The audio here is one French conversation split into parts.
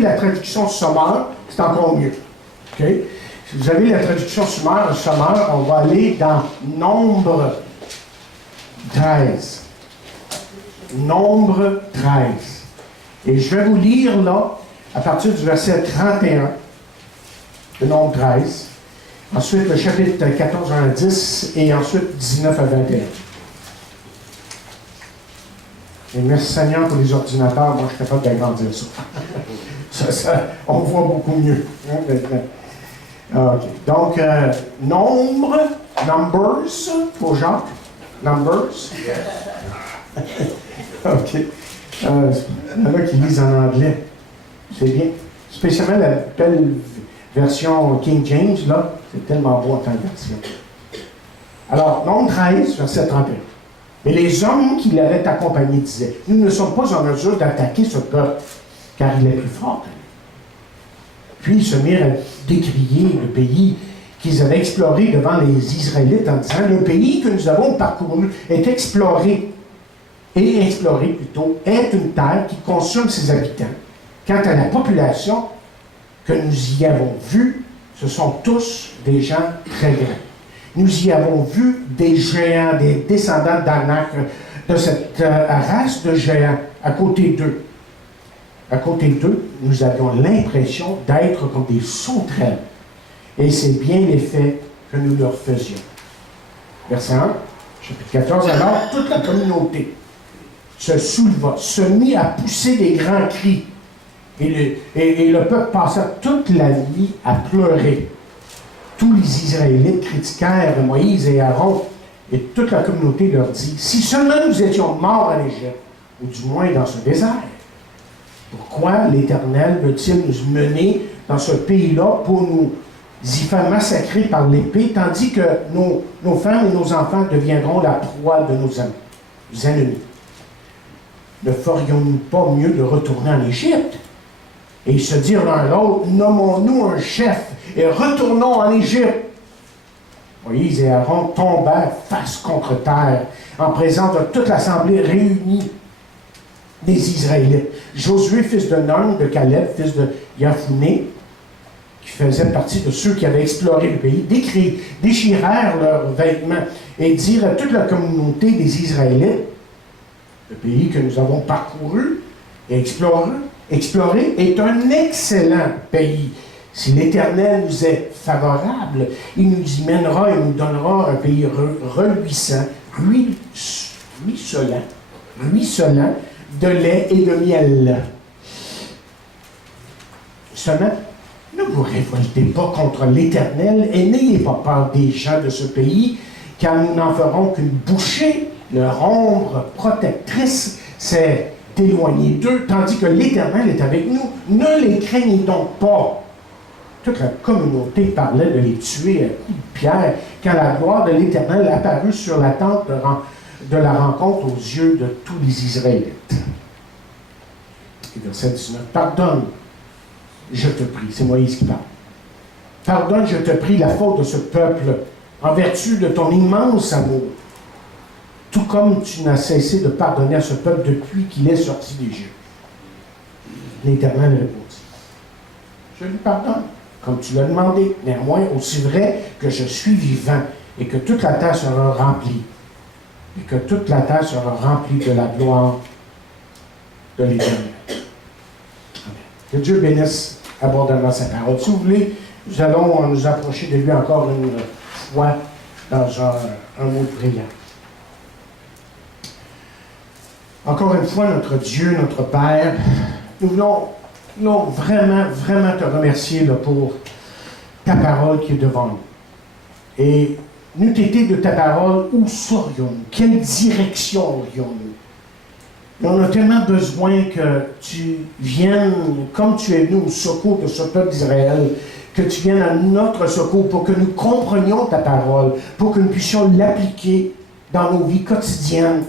la traduction sommaire, c'est encore mieux. Okay? Si vous avez la traduction sommaire, on va aller dans Nombre 13. Nombre 13. Et je vais vous lire là, à partir du verset 31 de Nombre 13. Ensuite, le chapitre 14 à 10 et ensuite 19 à 21. Et merci Seigneur pour les ordinateurs, moi je suis capable d'agrandir ça. On voit beaucoup mieux. Okay. Donc, numbers, pour Jacques. Numbers. OK. Il y en a qui lisent en anglais. C'est bien. Spécialement la belle version King James, là, c'est tellement beau en tant que version. Alors, Nombre 13, verset 31. Et les hommes qui l'avaient accompagné disaient, nous ne sommes pas en mesure d'attaquer ce peuple, car il est plus fort. Puis ils se mirent à décrier le pays qu'ils avaient exploré devant les Israélites en disant, le pays que nous avons parcouru est exploré plutôt, est une terre qui consomme ses habitants. Quant à la population que nous y avons vue, ce sont tous des gens très grands. Nous y avons vu des géants, des descendants d'Anak, de cette race de géants, à côté d'eux. À côté d'eux, nous avions l'impression d'être comme des sauterelles. Et c'est bien l'effet que nous leur faisions. Verset 1, chapitre 14. Alors, toute la communauté se souleva, se mit à pousser des grands cris. Et le peuple passa toute la nuit à pleurer. Tous les Israélites critiquèrent Moïse et Aaron, et toute la communauté leur dit, si seulement nous étions morts en Égypte, ou du moins dans ce désert, pourquoi l'Éternel veut-il nous mener dans ce pays-là pour nous y faire massacrer par l'épée, tandis que nos femmes et nos enfants deviendront la proie de nos ennemis? Ne ferions-nous pas mieux de retourner en Égypte? Et ils se dirent l'un à l'autre, nommons-nous un chef et retournons en Égypte. Moïse et Aaron tombèrent face contre terre en présence de toute l'assemblée réunie des Israélites. Josué, fils de Nun, de Caleb, fils de Yaphuné, qui faisait partie de ceux qui avaient exploré le pays, déchirèrent leurs vêtements et dirent à toute la communauté des Israélites, le pays que nous avons parcouru et exploré est un excellent pays. Si l'Éternel nous est favorable, il nous y mènera et nous donnera un pays reluisant, ruisselant de lait et de miel. Seulement, ne vous révoltez pas contre l'Éternel et n'ayez pas peur des gens de ce pays, car nous n'en ferons qu'une bouchée. Leur ombre protectrice s'est éloignée d'eux, tandis que l'Éternel est avec nous. Ne les craignez donc pas. Toute la communauté parlait de les tuer à coups de pierre, quand la gloire de l'Éternel apparut sur la tente de la rencontre aux yeux de tous les Israélites. Et verset 19. Pardonne, je te prie. C'est Moïse qui parle. Pardonne, je te prie, la faute de ce peuple, en vertu de ton immense amour. Tout comme tu n'as cessé de pardonner à ce peuple depuis qu'il est sorti d'Égypte. L'Éternel répondit, je lui pardonne, comme tu l'as demandé. Néanmoins, aussi vrai que je suis vivant et que toute la terre sera remplie, et que toute la terre sera remplie de la gloire de l'Éternel. Que Dieu bénisse abondamment sa parole. Si vous voulez, nous allons nous approcher de lui encore une fois dans un mot de prière. Encore une fois, notre Dieu, notre Père, nous voulons vraiment, vraiment te remercier là, pour ta parole qui est devant nous. Et n'eût été de ta parole, où serions-nous? Quelle direction aurions-nous? On a tellement besoin que tu viennes, comme tu es venu au secours de ce peuple d'Israël, que tu viennes à notre secours pour que nous comprenions ta parole, pour que nous puissions l'appliquer dans nos vies quotidiennes,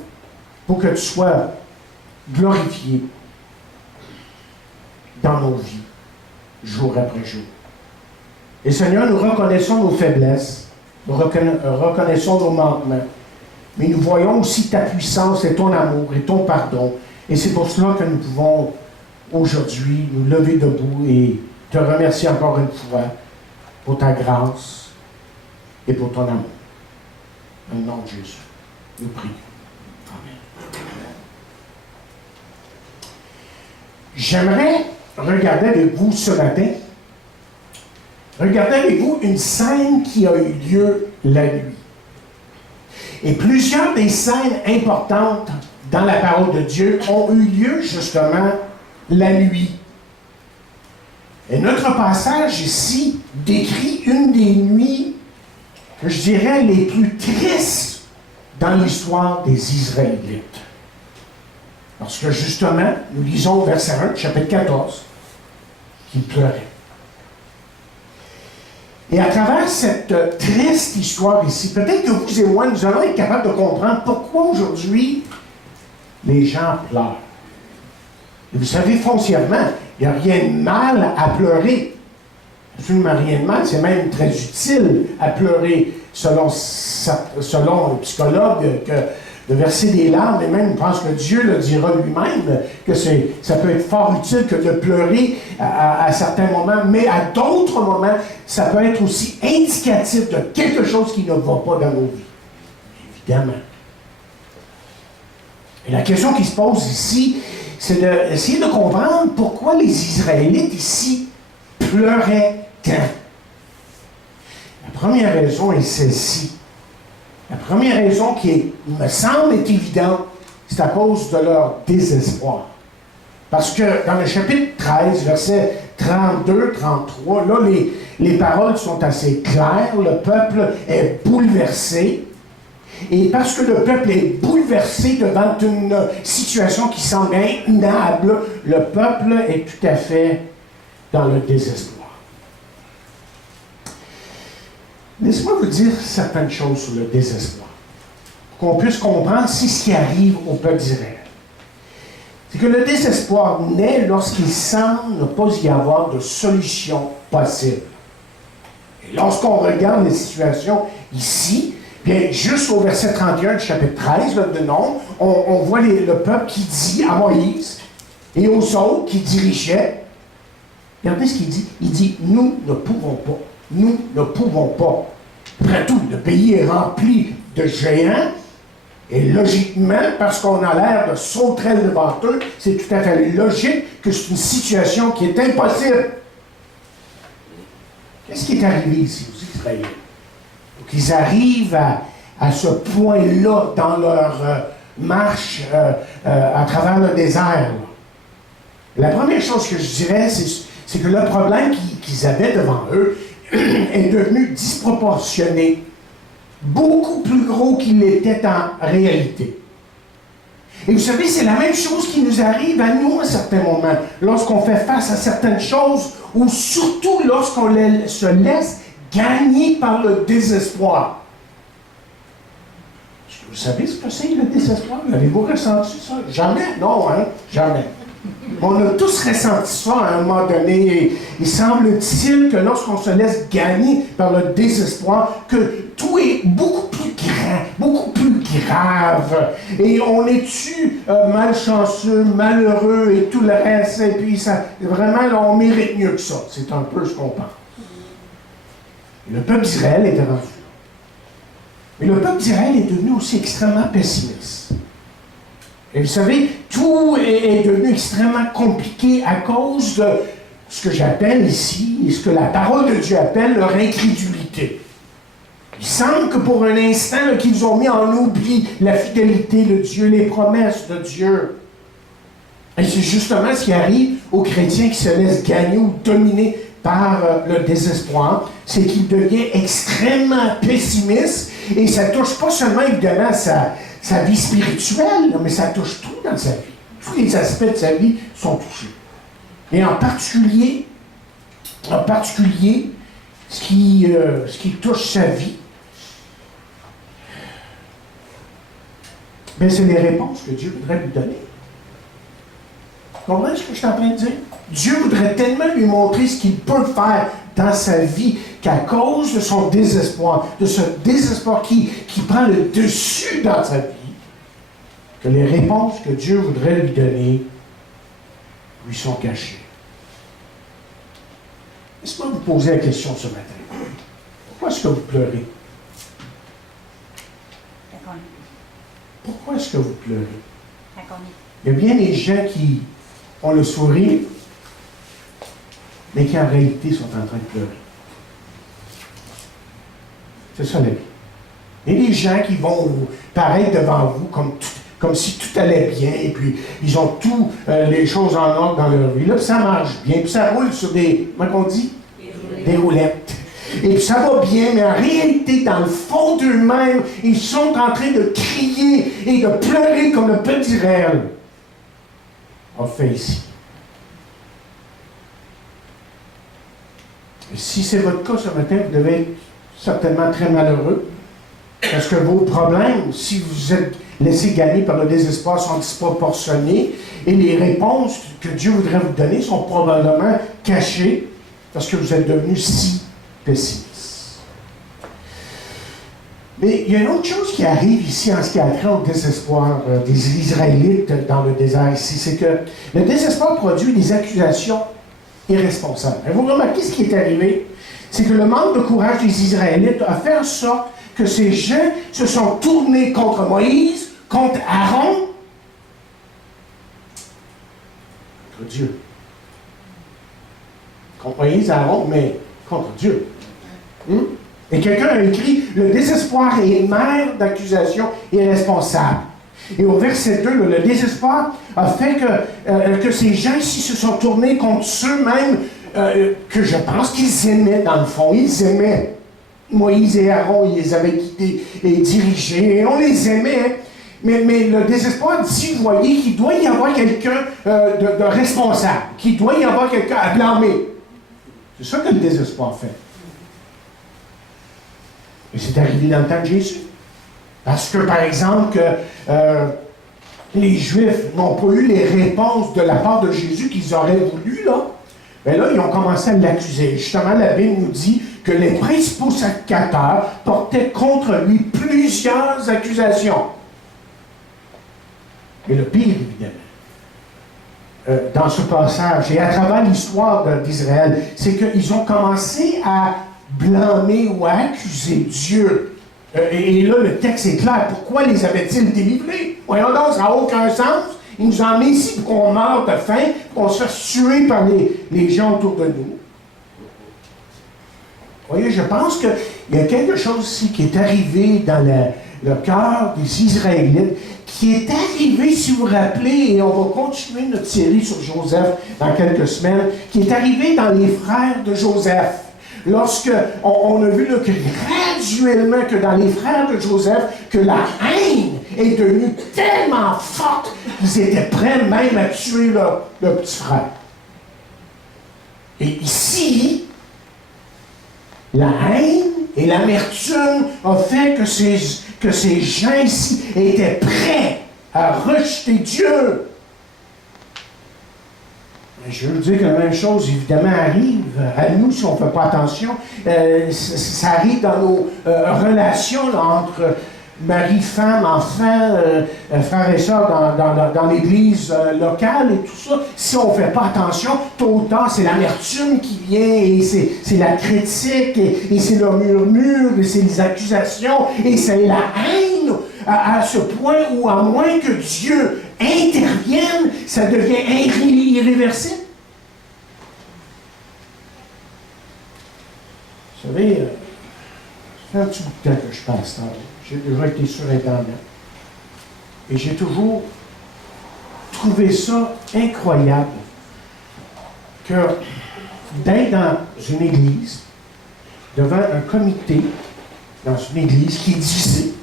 pour que tu sois glorifié dans nos vies, jour après jour. Et Seigneur, nous reconnaissons nos faiblesses, nous reconnaissons nos manquements, mais nous voyons aussi ta puissance et ton amour et ton pardon. Et c'est pour cela que nous pouvons aujourd'hui nous lever debout et te remercier encore une fois pour ta grâce et pour ton amour. Dans le nom de Jésus, nous prions. Amen. J'aimerais regarder avec vous ce matin, regarder avec vous une scène qui a eu lieu la nuit. Et plusieurs des scènes importantes dans la parole de Dieu ont eu lieu justement la nuit. Et notre passage ici décrit une des nuits, je dirais, les plus tristes dans l'histoire des Israélites. Parce que justement, nous lisons au verset 1, chapitre 14, qu'ils pleuraient. Et à travers cette triste histoire ici, peut-être que vous et moi, nous allons être capables de comprendre pourquoi aujourd'hui les gens pleurent. Et vous savez, foncièrement, il n'y a rien de mal à pleurer. Absolument rien de mal, c'est même très utile à pleurer, selon le psychologue, que de verser des larmes, et même, je pense que Dieu le dira lui-même, que ça peut être fort utile que de pleurer à certains moments, mais à d'autres moments, ça peut être aussi indicatif de quelque chose qui ne va pas dans nos vies. Évidemment. Et la question qui se pose ici, c'est d'essayer de comprendre pourquoi les Israélites ici pleuraient tant. La première raison est celle-ci. La première raison qui me semble être évidente, c'est à cause de leur désespoir. Parce que dans le chapitre 13, versets 32, 33, là, les paroles sont assez claires. Le peuple est bouleversé. Et parce que le peuple est bouleversé devant une situation qui semble intenable, le peuple est tout à fait dans le désespoir. Laissez-moi vous dire certaines choses sur le désespoir, pour qu'on puisse comprendre ce qui arrive au peuple d'Israël. C'est que le désespoir naît lorsqu'il semble ne pas y avoir de solution possible. Et lorsqu'on regarde les situations ici, bien, juste au verset 31 du chapitre 13 de Nombre, on voit le peuple qui dit à Moïse et aux autres qui dirigeaient, regardez ce qu'il dit. Il dit, nous ne pouvons pas. Nous ne pouvons pas. Après tout, le pays est rempli de géants, et logiquement, parce qu'on a l'air de sauterelles devant eux, c'est tout à fait logique que c'est une situation qui est impossible. Qu'est-ce qui est arrivé ici aux Israéliens? Donc, ils arrivent à ce point-là dans leur marche à travers le désert. La première chose que je dirais, c'est que le problème qu'ils avaient devant eux est devenu disproportionné, beaucoup plus gros qu'il l'était en réalité. Et vous savez, c'est la même chose qui nous arrive à nous à certains moments, lorsqu'on fait face à certaines choses, ou surtout lorsqu'on se laisse gagner par le désespoir. Est-ce que vous savez ce que c'est le désespoir? Avez-vous ressenti ça? Jamais? Non, hein? Jamais. On a tous ressenti ça à un moment donné. Il semble-t-il que lorsqu'on se laisse gagner par le désespoir, que tout est beaucoup plus grand, beaucoup plus grave. Et on est-tu malchanceux, malheureux et tout le reste. Et puis, vraiment, là, on mérite mieux que ça. C'est un peu ce qu'on pense. Le peuple d'Israël était rendu. Mais le peuple d'Israël est devenu aussi extrêmement pessimiste. Et vous savez, tout est devenu extrêmement compliqué à cause de ce que j'appelle ici, et ce que la parole de Dieu appelle leur incrédulité. Il semble que pour un instant, qu'ils ont mis en oubli la fidélité de Dieu, les promesses de Dieu. Et c'est justement ce qui arrive aux chrétiens qui se laissent gagner ou dominer par le désespoir, c'est qu'ils deviennent extrêmement pessimistes, et ça touche pas seulement évidemment sa vie spirituelle, mais ça touche tout dans sa vie. Tous les aspects de sa vie sont touchés. Et en particulier ce qui touche sa vie, bien, c'est les réponses que Dieu voudrait lui donner. Vous comprenez ce que je suis en train de dire? Dieu voudrait tellement lui montrer ce qu'il peut faire dans sa vie qu'à cause de son désespoir, de ce désespoir qui prend le dessus dans sa vie, que les réponses que Dieu voudrait lui donner lui sont cachés. Laissez-moi vous poser la question ce matin. Pourquoi est-ce que vous pleurez? Pourquoi est-ce que vous pleurez? Il y a bien des gens qui ont le sourire, mais qui en réalité sont en train de pleurer. C'est ça la vie. Il y a des gens qui vont paraître devant vous comme si tout allait bien, et puis ils ont tout les choses en ordre dans leur vie. Là, puis ça marche bien, puis ça roule sur des, comment on dit? Des roulettes. Et puis ça va bien, mais en réalité, dans le fond d'eux-mêmes, ils sont en train de crier et de pleurer comme le petit Israël a fait ici. Et si c'est votre cas ce matin, vous devez être certainement très malheureux, parce que vos problèmes, si vous êtes laissé gagner par le désespoir, sont disproportionnés, et les réponses que Dieu voudrait vous donner sont probablement cachées, parce que vous êtes devenus si pessimistes. Mais il y a une autre chose qui arrive ici en ce qui a trait au désespoir des Israélites dans le désert ici, c'est que le désespoir produit des accusations irresponsables. Et vous remarquez ce qui est arrivé? C'est que le manque de courage des Israélites a fait en sorte que ces gens se sont tournés contre Moïse, contre Aaron, contre Dieu. Contre Moïse, Aaron, mais contre Dieu. Et quelqu'un a écrit « Le désespoir est mère d'accusations irresponsables ». Et au verset 2, le désespoir a fait que ces gens ici se sont tournés contre ceux-mêmes que je pense qu'ils aimaient dans le fond. Ils aimaient Moïse et Aaron, ils les avaient guidés et dirigés, et on les aimait. Mais le désespoir dit, vous voyez, qu'il doit y avoir quelqu'un de responsable, qu'il doit y avoir quelqu'un à blâmer. C'est ça que le désespoir fait. Et c'est arrivé dans le temps de Jésus. Parce que, par exemple, les Juifs n'ont pas eu les réponses de la part de Jésus qu'ils auraient voulu, là. Mais là, ils ont commencé à l'accuser. Justement, la Bible nous dit que les principaux sacrificateurs portaient contre lui plusieurs accusations. Et le pire, évidemment, dans ce passage, et à travers l'histoire d'Israël, c'est qu'ils ont commencé à blâmer ou à accuser Dieu. Et là, le texte est clair. Pourquoi les avait-il délivrés? Voyons donc, ça n'a aucun sens. Il nous a emmenés ici pour qu'on meure de faim, pour qu'on se fasse tuer par les gens autour de nous. Vous voyez, je pense qu'il y a quelque chose ici qui est arrivé dans le cœur des Israélites, qui est arrivé, si vous vous rappelez, et on va continuer notre série sur Joseph dans quelques semaines, qui est arrivé dans les frères de Joseph. Lorsque on a vu là, que graduellement que dans les frères de Joseph, que la haine est devenue tellement forte qu'ils étaient prêts même à tuer leur petit frère. Et ici, la haine et l'amertume ont fait que ces gens ici étaient prêts à rejeter Dieu. Je veux dire que la même chose, évidemment, arrive à nous si on ne fait pas attention. Ça arrive dans nos relations là, entre mari, femme, enfants, frères et sœurs dans l'église locale et tout ça. Si on ne fait pas attention, tôt ou tard, c'est l'amertume qui vient, et c'est la critique, et c'est le murmure, et c'est les accusations, et c'est la haine à ce point où, à moins que Dieu intervienne, ça devient irréversible. Vous savez, ça fait un petit bout de temps que je passe là. J'ai déjà été sur Internet. Et j'ai toujours trouvé ça incroyable que d'être dans une église, devant un comité, dans une église qui est divisée,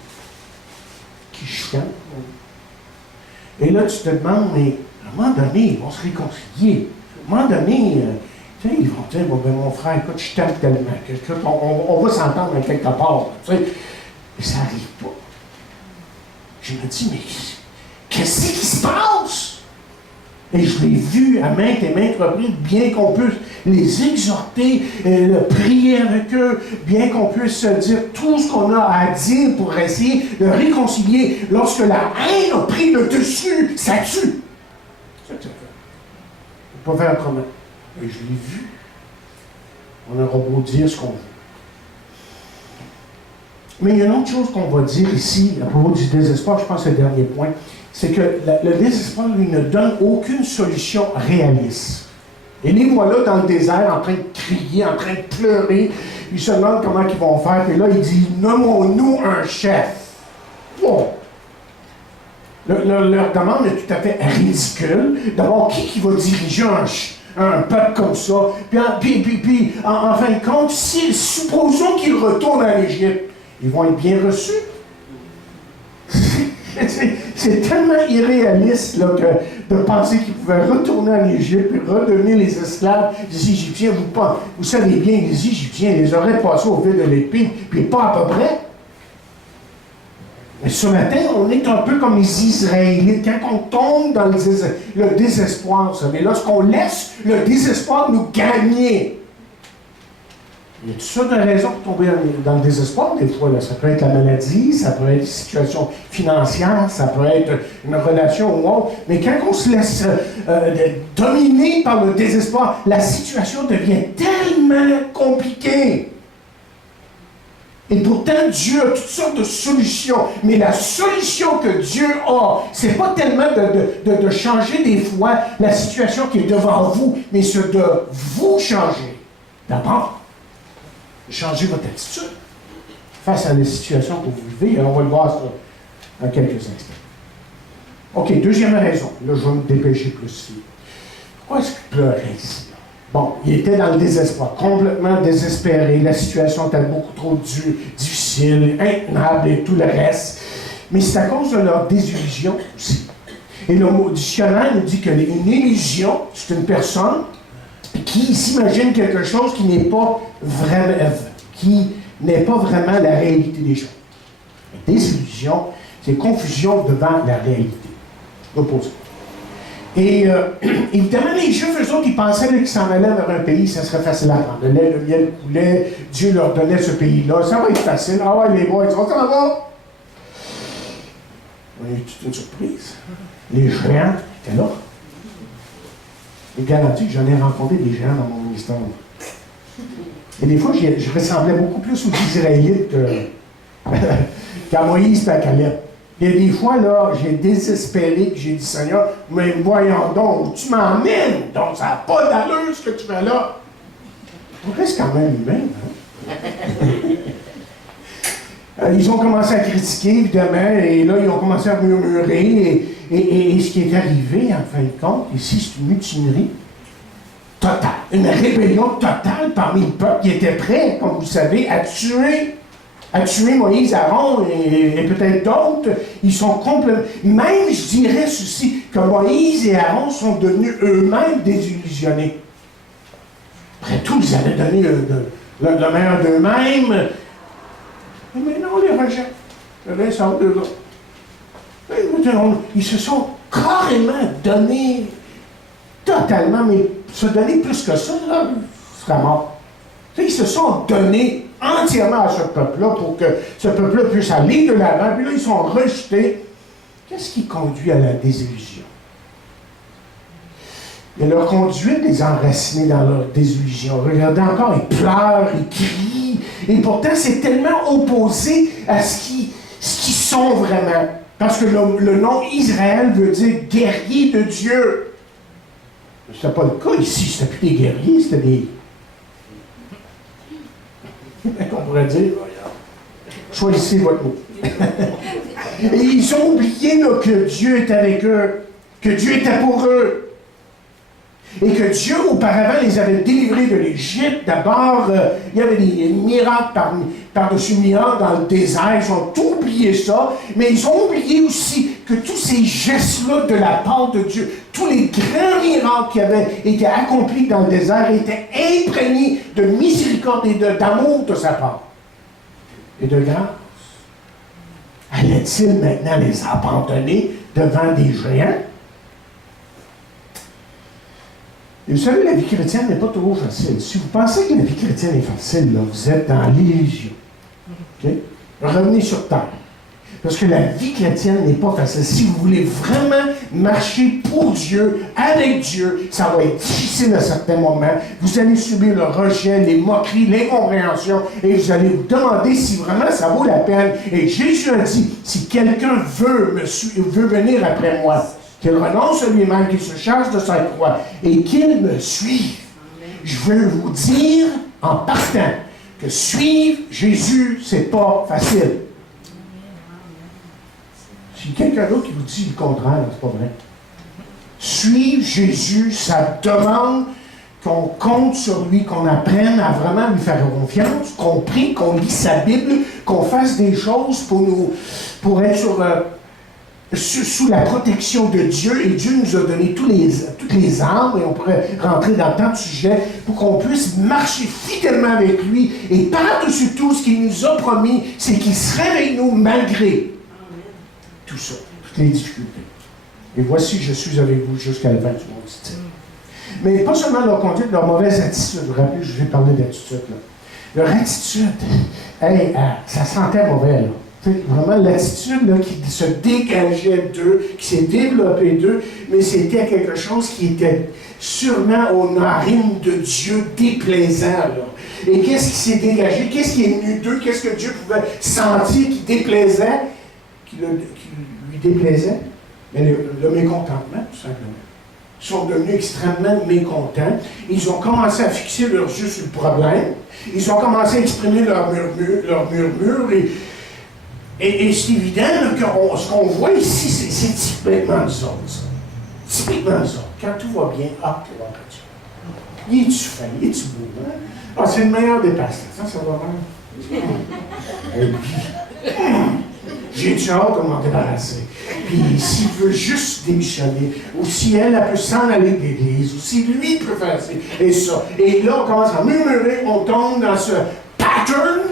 qui chicane. Et là, tu te demandes, mais à un moment donné, ils vont se réconcilier. À un moment donné, tu sais, ils vont dire, bon, ben, mon frère, écoute, je t'aime tellement, on va s'entendre à quelque part. Tu sais. Mais ça n'arrive pas. Je me dis, mais qu'est-ce qui se passe? Et je l'ai vu à maintes et maintes reprises, bien qu'on puisse les exhorter, prier avec eux, bien qu'on puisse dire tout ce qu'on a à dire pour essayer de réconcilier. Lorsque la haine a pris le dessus, ça tue. C'est ça que ça fait. ne peux pas faire autrement. Et je l'ai vu. On aura beau dire ce qu'on veut. Mais il y a une autre chose qu'on va dire ici, à propos du désespoir, je pense que c'est le dernier point, c'est que le désespoir, lui, ne donne aucune solution réaliste. Et les voilà dans le désert, en train de crier, en train de pleurer. Ils se demandent comment ils vont faire. Puis là, il dit, nommons-nous un chef. Bon. Leur demande est tout à fait ridicule. D'abord, qui va diriger un peuple comme ça? Puis, en fin de compte, supposons qu'ils retournent à l'Égypte. Ils vont être bien reçus. C'est tellement irréaliste là, de penser qu'ils pouvaient retourner en Égypte et redevenir les esclaves des Égyptiens. Vous savez bien, les Égyptiens les auraient passés au fil de l'épée, puis pas à peu près. Mais ce matin, on est un peu comme les Israélites. Quand on tombe dans le désespoir, vous savez, lorsqu'on laisse le désespoir nous gagner. Il y a toutes sortes de raisons pour tomber dans le désespoir, des fois. Là. Ça peut être la maladie, ça peut être une situation financière, ça peut être une relation ou autre. Mais quand on se laisse dominer par le désespoir, la situation devient tellement compliquée. Et pourtant, Dieu a toutes sortes de solutions. Mais la solution que Dieu a, c'est pas tellement de changer des fois la situation qui est devant vous, mais c'est de vous changer. D'abord, changer votre attitude face à la situation que vous vivez. Alors, on va le voir ça dans quelques instants. OK, deuxième raison. Là, je vais me dépêcher plus ici. Pourquoi est-ce qu'il pleurait ici? Bon, il était dans le désespoir, complètement désespéré. La situation était beaucoup trop difficile, intenable et tout le reste. Mais c'est à cause de leur désillusion aussi. Et le mot dictionnaire nous dit qu'une illusion, c'est une personne qui s'imagine quelque chose qui n'est pas vraiment la réalité des choses. Désillusion, c'est confusion devant la réalité. Opposé. Et évidemment, les Juifs, eux autres, ils pensaient qu'ils s'en allaient vers un pays, ça serait facile à prendre. Le lait, le miel coulait, Dieu leur donnait ce pays-là, ça va être facile. Ah ouais, les boys, ils vont s'en va. On a eu toute une surprise. Les géants étaient là. Je garantis que j'en ai rencontré des géants dans mon ministère. Et des fois, je ressemblais beaucoup plus aux Israélites qu'à Moïse et à Caleb. Et des fois, là, j'ai désespéré, que j'ai dit, Seigneur, mais voyons donc, tu m'emmènes, donc ça n'a pas d'allure ce que tu fais là. On reste quand même humain, hein? Ils ont commencé à critiquer, évidemment, et là, ils ont commencé à murmurer, et ce qui est arrivé, en fin de compte, ici, c'est une mutinerie totale, une rébellion totale parmi le peuple qui était prêt, comme vous savez, à tuer Moïse, Aaron et peut-être d'autres. Ils sont complètement... Même, je dirais ceci, que Moïse et Aaron sont devenus eux-mêmes désillusionnés. Après tout, ils avaient donné le meilleur d'eux-mêmes. Mais non, on les rejette. Les sort de là. Ils se sont carrément donnés totalement, mais se donner plus que ça, là, ce serait mort. Ils se sont donnés entièrement à ce peuple-là pour que ce peuple-là puisse aller de l'avant. Puis là, ils sont rejetés. Qu'est-ce qui conduit à la désillusion? Et leur conduite les a enracinés dans leur désillusion. Regardez encore, ils pleurent, ils crient. Et pourtant, c'est tellement opposé à ce qu'ils sont vraiment. Parce que le nom Israël veut dire guerrier de Dieu. Ce n'était pas le cas ici. C'était plus des guerriers, c'était des... qu'on pourrait dire, choisissez votre mot. Et ils ont oublié là, que Dieu était avec eux, que Dieu était pour eux. Et que Dieu, auparavant, les avait délivrés de l'Égypte. D'abord, il y avait des miracles par-dessus miracles dans le désert. Ils ont tout oublié ça. Mais ils ont oublié aussi que tous ces gestes-là de la part de Dieu, tous les grands miracles qui avaient été accomplis dans le désert étaient imprégnés de miséricorde et d'amour de sa part. Et de grâce. Allait-il maintenant les abandonner devant des géants? Et vous savez, la vie chrétienne n'est pas toujours facile. Si vous pensez que la vie chrétienne est facile, là, vous êtes dans l'illusion. Okay? Revenez sur terre. Parce que la vie chrétienne n'est pas facile. Si vous voulez vraiment marcher pour Dieu, avec Dieu, ça va être difficile à certains moments. Vous allez subir le rejet, les moqueries, l'incompréhension, et vous allez vous demander si vraiment ça vaut la peine. Et Jésus a dit, si quelqu'un veut venir après moi, qu'il renonce à lui-même, qu'il se charge de sa croix, et qu'il me suive. Je veux vous dire, en partant, que suivre Jésus, c'est pas facile. Si quelqu'un d'autre qui vous dit le contraire, c'est pas vrai. Suivre Jésus, ça demande qu'on compte sur lui, qu'on apprenne à vraiment lui faire confiance, qu'on prie, qu'on lit sa Bible, qu'on fasse des choses pour être sous la protection de Dieu. Et Dieu nous a donné toutes les armes, et on pourrait rentrer dans tant de sujets, pour qu'on puisse marcher fidèlement avec lui. Et par-dessus tout, ce qu'il nous a promis, c'est qu'il serait avec nous malgré tout ça, toutes les difficultés. Et voici, je suis avec vous jusqu'à la fin du monde, dit-il. Mais pas seulement leur conduite, leur mauvaise attitude. Vous vous rappelez, je vais parler d'attitude, là. Leur attitude, ça sentait mauvais, là. Vraiment, l'attitude là, qui se dégageait d'eux, qui s'est développée d'eux, mais c'était quelque chose qui était sûrement aux narines de Dieu déplaisant. Là. Et qu'est-ce qui s'est dégagé? Qu'est-ce qui est venu d'eux? Qu'est-ce que Dieu pouvait sentir qui déplaisait? Qui lui déplaisait? Mais le mécontentement, tout simplement. Ils sont devenus extrêmement mécontents. Ils ont commencé à fixer leurs yeux sur le problème. Ils ont commencé à exprimer leur murmure. Et c'est évident là, que ce qu'on voit ici, c'est typiquement nous autres, ça. Typiquement nous autres. Quand tout va bien, hop, tu vas Dieu. Il est-tu fin? Il est-tu beau? Hein? Ah, c'est le meilleur des pasteurs. Ça va mal. Et puis, j'ai-tu hâte de m'en débarrasser? Puis, s'il veut juste démissionner, ou si elle peut s'en aller de l'église, ou si lui peut faire ça, et ça. Et là, on commence à murmurer, on tombe dans ce pattern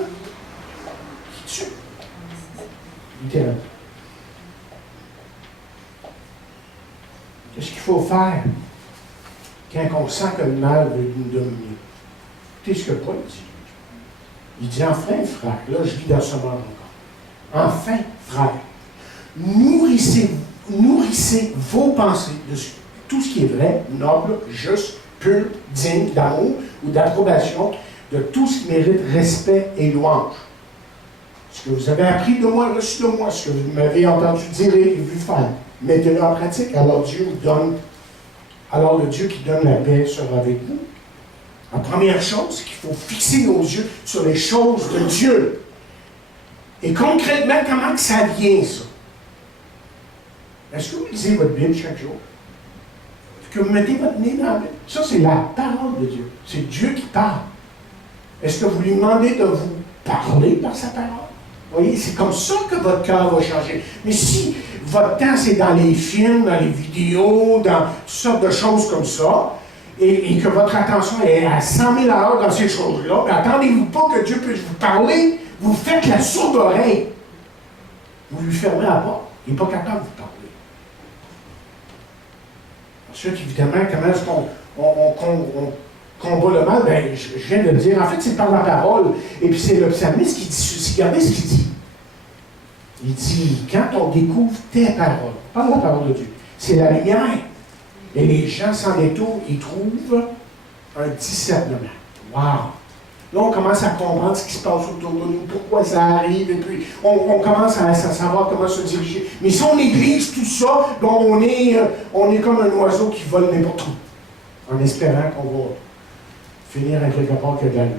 qui tue. Littéralement. Qu'est-ce qu'il faut faire quand on sent que le mal veut nous dominer? Écoutez ce que Paul dit. Il dit, enfin, frère, là je lis dans ce monde encore. Enfin, frère, nourrissez vos pensées de tout ce qui est vrai, noble, juste, pur, digne d'amour ou d'approbation, de tout ce qui mérite respect et louange. Ce que vous avez appris de moi, reçu de moi, ce que vous m'avez entendu dire et vu faire, mettez-le en pratique, alors le Dieu qui donne la paix sera avec vous. La première chose, c'est qu'il faut fixer nos yeux sur les choses de Dieu. Et concrètement, comment que ça vient, ça? Est-ce que vous lisez votre Bible chaque jour? Est-ce que vous mettez votre nez dans la Bible? Ça, c'est la parole de Dieu. C'est Dieu qui parle. Est-ce que vous lui demandez de vous parler par sa parole? Vous voyez, c'est comme ça que votre cœur va changer. Mais si votre temps, c'est dans les films, dans les vidéos, dans toutes sortes de choses comme ça, et que votre attention est à 100 000 à l'heure dans ces choses-là, attendez-vous pas que Dieu puisse vous parler, vous faites la sourde oreille. Vous lui fermez la porte. Il n'est pas capable de vous parler. Ensuite, évidemment, comment est-ce qu'on combat le mal? Ben, je viens de le dire. En fait, c'est par la parole. Et puis, c'est le psalmiste qui dit ceci. Regardez ce qu'il dit. Il dit, quand on découvre tes paroles, pas la parole de Dieu, c'est la lumière. Et les gens, sans détour, ils trouvent un discernement. Wow! Là, on commence à comprendre ce qui se passe autour de nous, pourquoi ça arrive, et puis on commence à savoir comment se diriger. Mais si on néglige tout ça, bon, on est comme un oiseau qui vole n'importe où, en espérant qu'on va finir à quelque part que d'aller.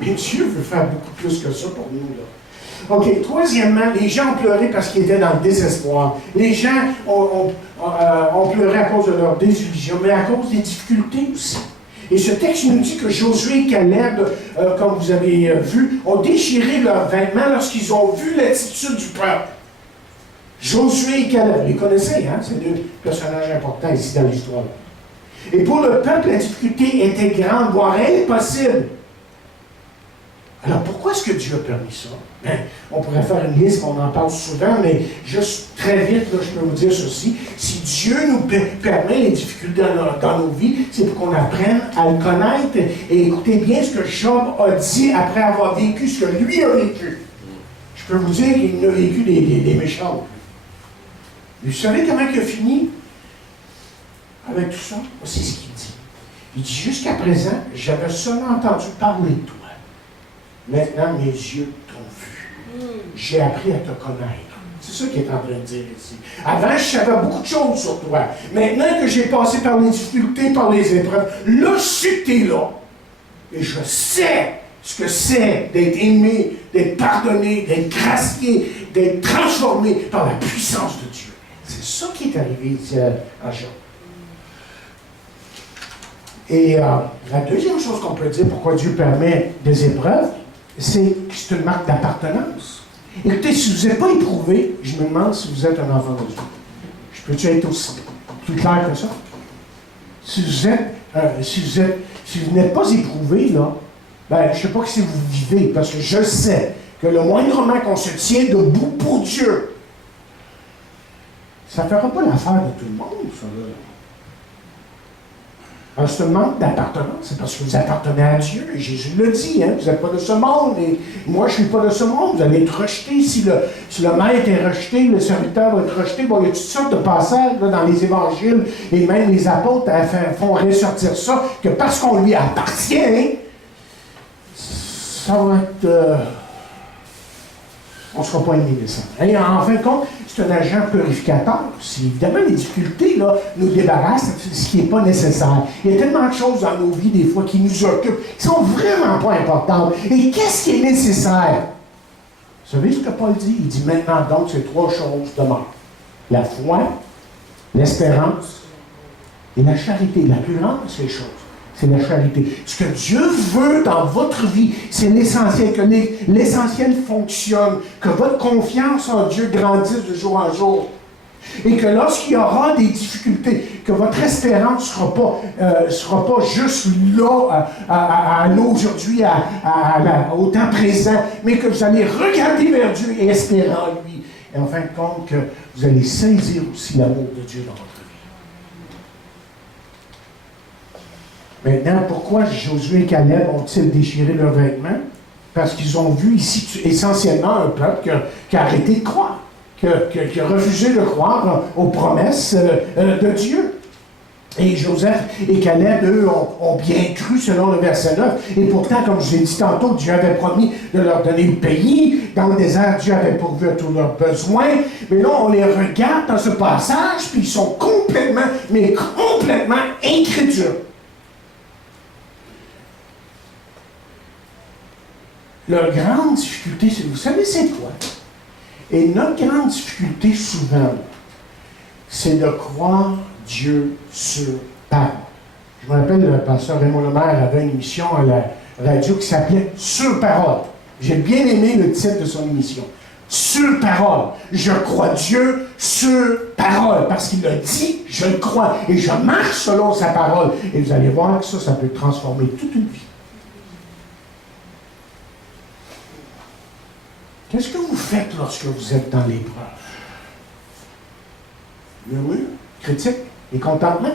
Mais Dieu veut faire beaucoup plus que ça pour nous, là. OK. Troisièmement, les gens ont pleuré parce qu'ils étaient dans le désespoir. Les gens ont pleuré à cause de leur désillusion, mais à cause des difficultés aussi. Et ce texte nous dit que Josué et Caleb, comme vous avez vu, ont déchiré leurs vêtements lorsqu'ils ont vu l'attitude du peuple. Josué et Caleb, vous les connaissez, hein? C'est deux personnages importants ici dans l'histoire. Et pour le peuple, la difficulté était grande, voire impossible. Alors, pourquoi est-ce que Dieu a permis ça? Bien, on pourrait faire une liste, on en parle souvent, mais juste très vite, là, je peux vous dire ceci. Si Dieu nous permet les difficultés dans nos vies, c'est pour qu'on apprenne à le connaître. Et écoutez bien ce que Job a dit après avoir vécu ce que lui a vécu. Je Je peux vous dire qu'il a vécu des méchants. Vous savez comment il a fini avec tout ça? C'est ce qu'il dit. Il dit, jusqu'à présent, j'avais seulement entendu parler de toi. Maintenant, mes yeux t'ont vu. J'ai appris à te connaître. C'est ça qu'il est en train de dire ici. Avant, je savais beaucoup de choses sur toi. Maintenant que j'ai passé par les difficultés, par les épreuves, là, je sais que tu es là. Et je sais ce que c'est d'être aimé, d'être pardonné, d'être gracié, d'être transformé par la puissance de Dieu. C'est ça qui est arrivé ici à Jean. Et la deuxième chose qu'on peut dire pourquoi Dieu permet des épreuves, c'est que c'est une marque d'appartenance. Écoutez, si vous n'êtes pas éprouvé, je me demande si vous êtes un enfant de Dieu. Je peux-tu être aussi plus clair que ça? Si vous n'êtes pas éprouvé, là, ben, je ne sais pas si vous vivez, parce que je sais que le moindrement qu'on se tient debout pour Dieu, ça ne fera pas l'affaire de tout le monde, ça, là. Alors, ce manque d'appartenance, c'est parce que vous appartenez à Dieu. Et Jésus le dit, hein, vous n'êtes pas de ce monde. Et moi, je ne suis pas de ce monde. Vous allez être rejeté. Si le maître est rejeté, le serviteur va être rejeté. Bon, il y a toutes sortes de passages là, dans les évangiles. Et même les apôtres font ressortir ça, que parce qu'on lui appartient, ça va être... on ne sera pas aimé de ça. Et en fin de compte, c'est un agent purificateur. Évidemment, les difficultés là, nous débarrassent de ce qui n'est pas nécessaire. Il y a tellement de choses dans nos vies, des fois, qui nous occupent, qui ne sont vraiment pas importantes. Et qu'est-ce qui est nécessaire? Vous savez ce que Paul dit? Il dit maintenant donc, ces trois choses demeurent. La foi, l'espérance et la charité. La plus grande de ces choses, c'est la charité. Ce que Dieu veut dans votre vie, c'est l'essentiel, que l'essentiel fonctionne, que votre confiance en Dieu grandisse de jour en jour. Et que lorsqu'il y aura des difficultés, que votre espérance ne sera pas juste là, à l'aujourd'hui, au temps présent, mais que vous allez regarder vers Dieu et espérer en lui. Et en fin de compte, que vous allez saisir aussi l'amour de Dieu dans votre vie. Maintenant, pourquoi Josué et Caleb ont-ils déchiré leurs vêtements? Parce qu'ils ont vu ici essentiellement un peuple qui a arrêté de croire, qui a refusé de croire aux promesses de Dieu. Et Joseph et Caleb, eux, ont bien cru selon le verset 9. Et pourtant, comme je vous ai dit tantôt, Dieu avait promis de leur donner le pays. Dans le désert, Dieu avait pourvu à tous leurs besoins. Mais là, on les regarde dans ce passage, puis ils sont complètement incrédules. Leur grande difficulté, c'est, vous savez, c'est quoi? Et notre grande difficulté, souvent, c'est de croire Dieu sur parole. Je me rappelle, le pasteur Raymond Lemaire avait une émission à la radio qui s'appelait Sur parole. J'ai bien aimé le titre de son émission. Sur parole. Je crois Dieu sur parole. Parce qu'il l'a dit, je le crois. Et je marche selon sa parole. Et vous allez voir que ça peut transformer toute une vie. Qu'est-ce que vous faites lorsque vous êtes dans l'épreuve? Murmure, critique, mécontentement,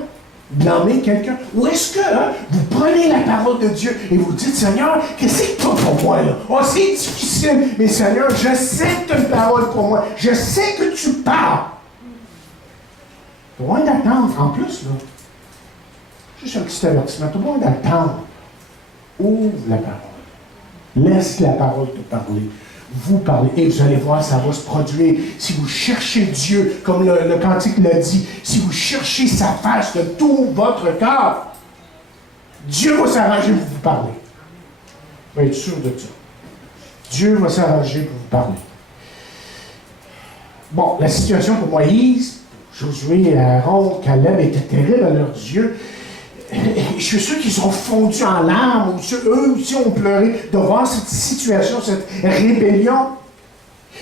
blâmer quelqu'un? Ou est-ce que vous prenez la parole de Dieu et vous dites, Seigneur, qu'est-ce que tu as pour moi là? Oh, c'est difficile, mais Seigneur, je sais que tu as une parole pour moi. Je sais que tu parles. Tu as besoin d'attendre, en plus, là. Juste un petit avertissement, tu as besoin d'attendre. Ouvre la parole. Laisse la parole te parler. Vous parlez, et vous allez voir, ça va se produire. Si vous cherchez Dieu, comme le cantique l'a dit, si vous cherchez sa face de tout votre cœur, Dieu va s'arranger pour vous parler. Vous pouvez être sûr de ça. Dieu va s'arranger pour vous parler. Bon, la situation pour Moïse, Josué et Aaron, Caleb était terrible à leurs yeux. Je suis sûr qu'ils ont fondu en larmes, eux aussi ont pleuré de voir cette situation, cette rébellion.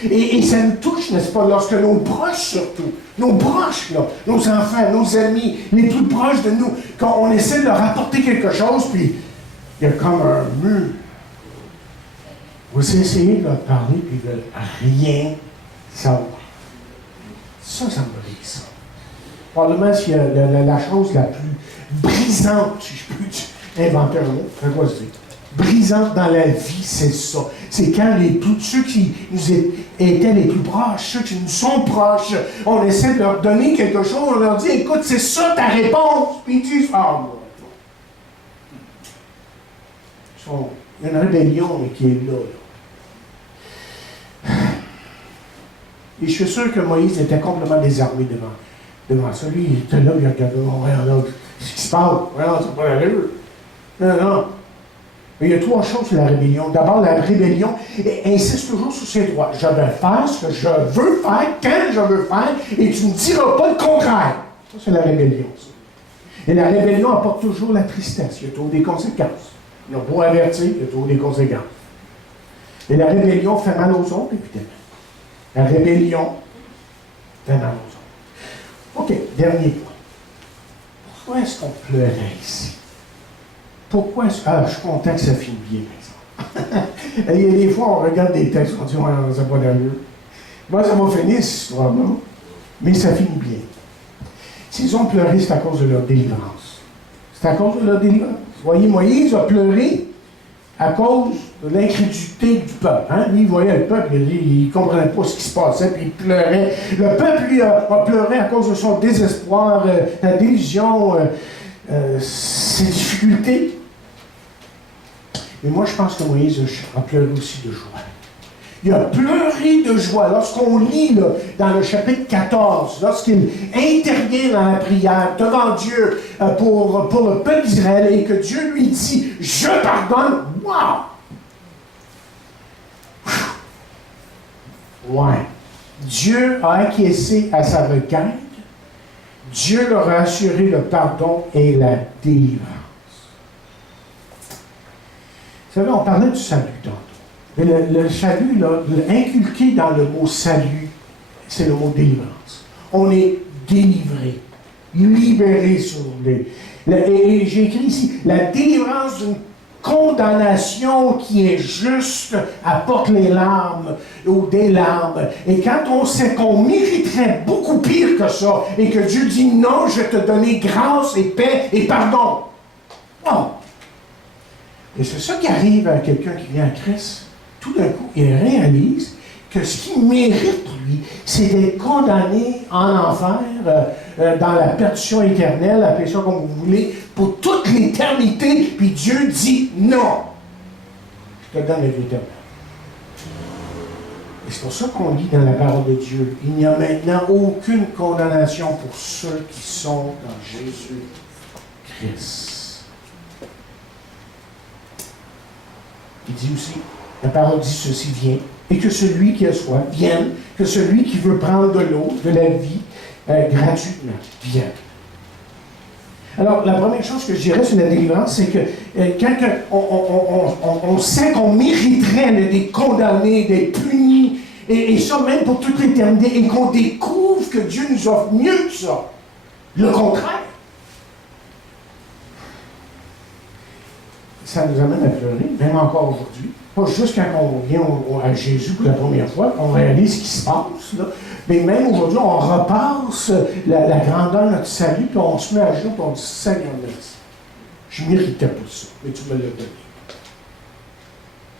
Et ça nous touche, n'est-ce pas, lorsque nos proches surtout, nos proches, là, nos enfants, nos amis, les plus proches de nous, quand on essaie de leur apporter quelque chose, puis il y a comme un mur. Vous essayez de leur parler, puis ils ne veulent rien savoir. Ça me brise. Probablement, c'est la chose la plus brisante, si je peux inventer un mot, ça doit se dire. brisante dans la vie, c'est ça. C'est quand ceux qui nous étaient les plus proches, ceux qui nous sont proches, on essaie de leur donner quelque chose, on leur dit, écoute, c'est ça ta réponse. Puis ils disent, ah, bon. Il y a une rébellion qui est là. Et je suis sûr que Moïse était complètement désarmé devant ça. Lui, il était là, il regardait, regarde, qu'est-ce qui se passe? Regarde, c'est pas l'allure. Non. Mais il y a trois choses sur la rébellion. D'abord, la rébellion insiste toujours sur ses droits. Je vais faire ce que je veux faire, quand je veux faire, et tu ne me diras pas le contraire. Ça, c'est la rébellion. Ça. Et la rébellion apporte toujours la tristesse. Il y a toujours des conséquences. On a beau avertir, il y a toujours des conséquences. Et la rébellion fait mal aux autres, évidemment. La rébellion fait mal aux autres. OK, dernier point. Pourquoi est-ce qu'on pleurait ici? Pourquoi est-ce... Ah, je suis content que ça finisse bien, par exemple. Il y a des fois, on regarde des textes, on dit, ouais, ça n'a pas d'allure. Moi, ça m'a fini, cette histoire-là, mais ça finit bien. S'ils ont pleuré, c'est à cause de leur délivrance. C'est à cause de leur délivrance. Vous voyez, Moïse a pleuré à cause de l'incrédulité du peuple. Hein? Lui, il voyait le peuple, il ne comprenait pas ce qui se passait, puis il pleurait. Le peuple, lui, a pleuré à cause de son désespoir, la délusion, ses difficultés. Mais moi, je pense que Moïse a pleuré aussi de joie. Il a pleuré de joie. Lorsqu'on lit là, dans le chapitre 14, lorsqu'il intervient dans la prière devant Dieu pour le peuple d'Israël et que Dieu lui dit « Je pardonne », wow! Ouais. Dieu a acquiescé à sa requête. Dieu leur a assuré le pardon et la délivrance. Vous savez, on parlait du salut tantôt. Mais le salut, là, inculqué dans le mot salut, c'est le mot délivrance. On est délivré, libéré sur et j'ai écrit ici, la délivrance d'une condamnation qui est juste apporte les larmes ou des larmes. Et quand on sait qu'on mériterait beaucoup pire que ça, et que Dieu dit non, je vais te donner grâce et paix et pardon. Oh! Et c'est ça qui arrive à quelqu'un qui vient à Christ. Tout d'un coup, il réalise que ce qu'il mérite, lui, c'est d'être condamné en enfer, dans la perdition éternelle, appelez ça comme vous voulez, pour toute l'éternité, puis Dieu dit non. Je te donne la vie éternelle. Et c'est pour ça qu'on lit dans la parole de Dieu, il n'y a maintenant aucune condamnation pour ceux qui sont dans Jésus-Christ. Il dit aussi, la parole dit ceci, vient, et que celui qui a soif vienne, que celui qui veut prendre de l'eau, de la vie, gratuitement, vienne. Alors, la première chose que je dirais sur la délivrance, c'est que quand on sait qu'on mériterait d'être condamné, d'être puni, et ça même pour toute l'éternité, et qu'on découvre que Dieu nous offre mieux que ça, le contraire, ça nous amène à pleurer, même encore aujourd'hui. Pas juste quand on vient à Jésus pour la première fois, qu'on réalise ce qui se passe, là. Mais même aujourd'hui, on repasse la grandeur de notre salut, puis on se met à genoux, puis on dit, Seigneur, merci. Je ne méritais pas ça, mais tu me l'as donné.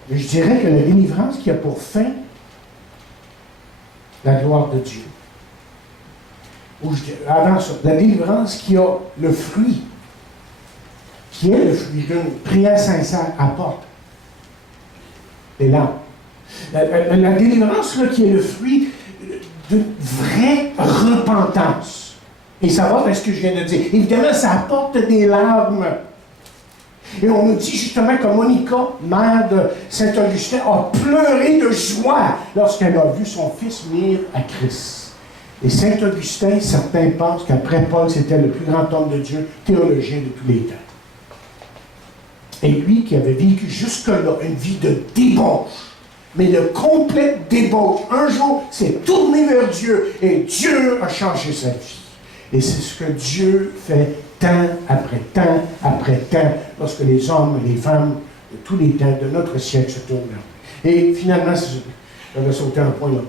Mais je dirais que la délivrance qui a pour fin la gloire de Dieu. Avant ça, la délivrance qui a le fruit, qui est le fruit d'une prière sincère, apporte des larmes. La délivrance là, qui est le fruit d'une vraie repentance. Et ça va dans ce que je viens de dire. Évidemment, ça apporte des larmes. Et on nous dit justement que Monica, mère de Saint-Augustin, a pleuré de joie lorsqu'elle a vu son fils venir à Christ. Et Saint-Augustin, certains pensent qu'après Paul, c'était le plus grand homme de Dieu, théologien de tous les temps. Et lui qui avait vécu jusque-là une vie de débauche, mais de complète débauche, un jour s'est tourné vers Dieu et Dieu a changé sa vie. Et c'est ce que Dieu fait temps après temps après temps, lorsque les hommes et les femmes de tous les temps de notre siècle se tournent vers lui. Et finalement, j'avais sauté un point là.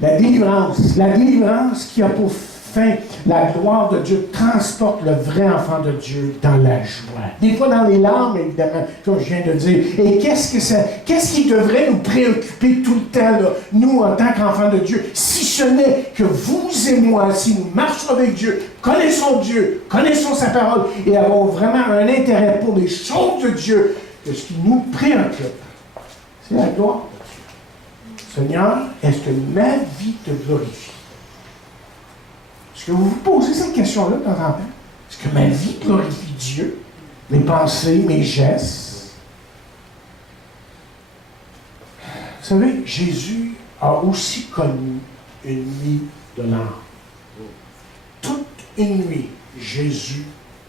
La délivrance qui a pour fin, la gloire de Dieu transporte le vrai enfant de Dieu dans la joie. Des fois dans les larmes, évidemment, comme je viens de dire. Et qu'est-ce qui devrait nous préoccuper tout le temps, là, nous, en tant qu'enfants de Dieu, si ce n'est que vous et moi, si nous marchons avec Dieu, connaissons sa parole et avons vraiment un intérêt pour les choses de Dieu, que ce qui nous préoccupe, c'est la gloire de Dieu. Seigneur, est-ce que ma vie te glorifie? Est-ce que vous vous posez cette question-là de temps en temps? Est-ce que ma vie glorifie Dieu? Mes pensées, mes gestes? Vous savez, Jésus a aussi connu une nuit de larmes. Toute une nuit, Jésus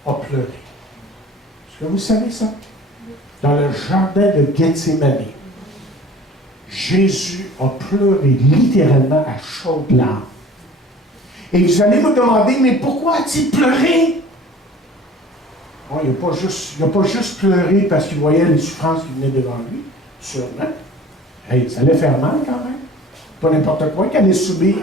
a pleuré. Est-ce que vous savez ça? Dans le jardin de Gethsémani, Jésus a pleuré littéralement à chaudes larmes. Et vous allez me demander, mais pourquoi a-t-il pleuré? Bon, il n'a pas juste pleuré parce qu'il voyait les souffrances qui venaient devant lui, sûrement. Hey, ça allait faire mal quand même. Pas n'importe quoi qu'il allait subir.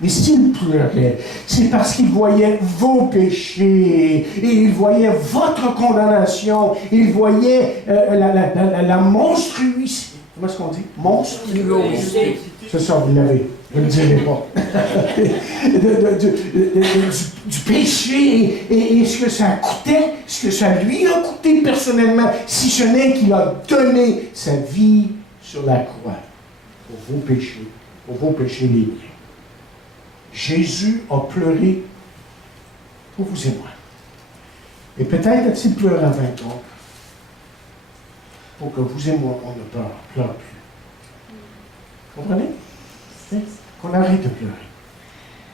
Mais s'il pleurait, c'est parce qu'il voyait vos péchés, et il voyait votre condamnation, il voyait la monstruosité. Comment est-ce qu'on dit? Monstruosité. C'est ça, vous l'avez. Je ne le dirai pas. Du péché et ce que ça coûtait, ce que ça lui a coûté personnellement, si ce n'est qu'il a donné sa vie sur la croix pour vos péchés les miens. Jésus a pleuré pour vous et moi. Et peut-être a-t-il pleuré en fin de compte pour que vous et moi, on ne pleure plus. Comprenez? Qu'on arrête de pleurer.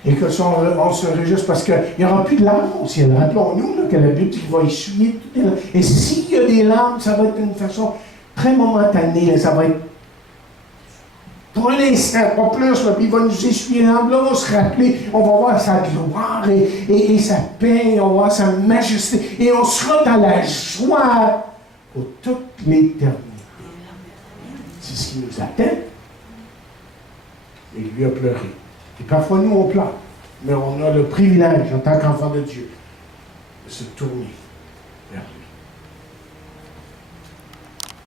Et que on se réjouisse parce qu'il n'y aura plus de larmes au ciel. Rappelons-nous là, que la Bible va essuyer toutes les larmes. Et s'il y a des larmes, ça va être d'une façon très momentanée. Ça va être pour un instant, pas plus, là, puis il va nous essuyer les larmes. Là, on va se rappeler, on va voir sa gloire et sa paix, on va voir sa majesté. Et on sera dans la joie pour toute l'éternité. C'est ce qui nous attend. Et lui a pleuré. Et parfois, nous, on pleure. Mais on a le privilège, en tant qu'enfant de Dieu, de se tourner vers lui.